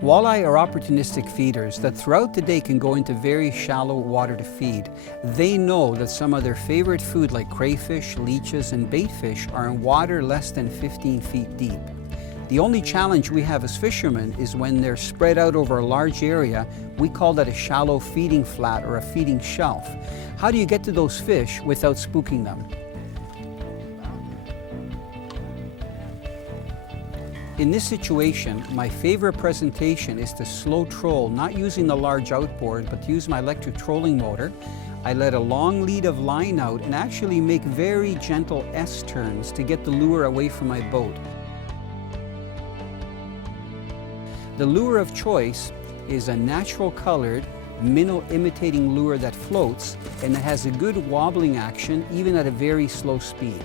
Walleye are opportunistic feeders that throughout the day can go into very shallow water to feed. They know that some of their favorite food like crayfish, leeches, and baitfish are in water less than 15 feet deep. The only challenge we have as fishermen is when they're spread out over a large area. We call that a shallow feeding flat or a feeding shelf. How do you get to those fish without spooking them? In this situation, my favorite presentation is to slow troll, not using the large outboard, but to use my electric trolling motor. I let a long lead of line out and actually make very gentle S-turns to get the lure away from my boat. The lure of choice is a natural colored, minnow imitating lure that floats and it has a good wobbling action even at a very slow speed.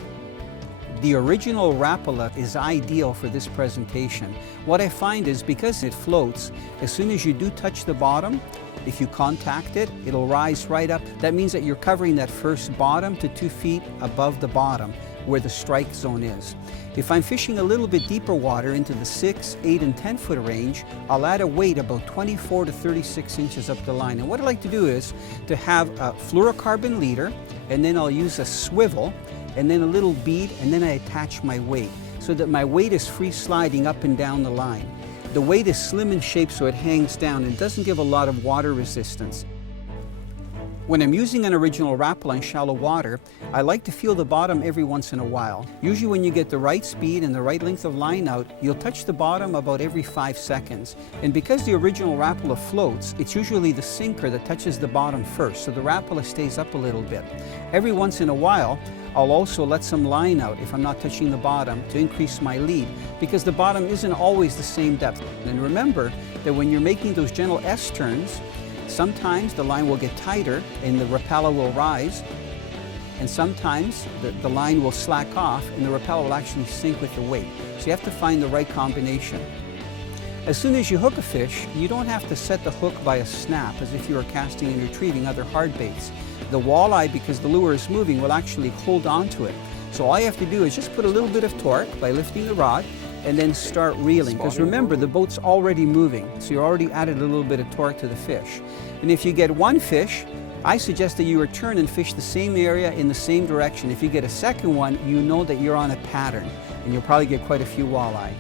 The original Rapala is ideal for this presentation. What I find is because it floats, as soon as you do touch the bottom, if you contact it, it'll rise right up. That means that you're covering that first bottom to 2 feet above the bottom where the strike zone is. If I'm fishing a little bit deeper water into the 6, 8, and 10 foot range, I'll add a weight about 24 to 36 inches up the line. And what I like to do is to have a fluorocarbon leader, and then I'll use a swivel, and then a little bead, and then I attach my weight so that my weight is free sliding up and down the line. The weight is slim in shape so it hangs down and doesn't give a lot of water resistance. When I'm using an original Rapala in shallow water, I like to feel the bottom every once in a while. Usually when you get the right speed and the right length of line out, you'll touch the bottom about every 5 seconds. And because the original Rapala floats, it's usually the sinker that touches the bottom first, so the Rapala stays up a little bit. Every once in a while, I'll also let some line out if I'm not touching the bottom to increase my lead, because the bottom isn't always the same depth. And remember that when you're making those gentle S-turns, sometimes the line will get tighter and the Rapala will rise, and sometimes the line will slack off and the Rapala will actually sink with the weight. So you have to find the right combination. As soon as you hook a fish, you don't have to set the hook by a snap as if you were casting and retrieving other hard baits. The walleye, because the lure is moving, will actually hold on to it. So all you have to do is just put a little bit of torque by lifting the rod and then start reeling. Because remember, the boat's already moving, so you already added a little bit of torque to the fish. And if you get one fish, I suggest that you return and fish the same area in the same direction. If you get a second one, you know that you're on a pattern, and you'll probably get quite a few walleye.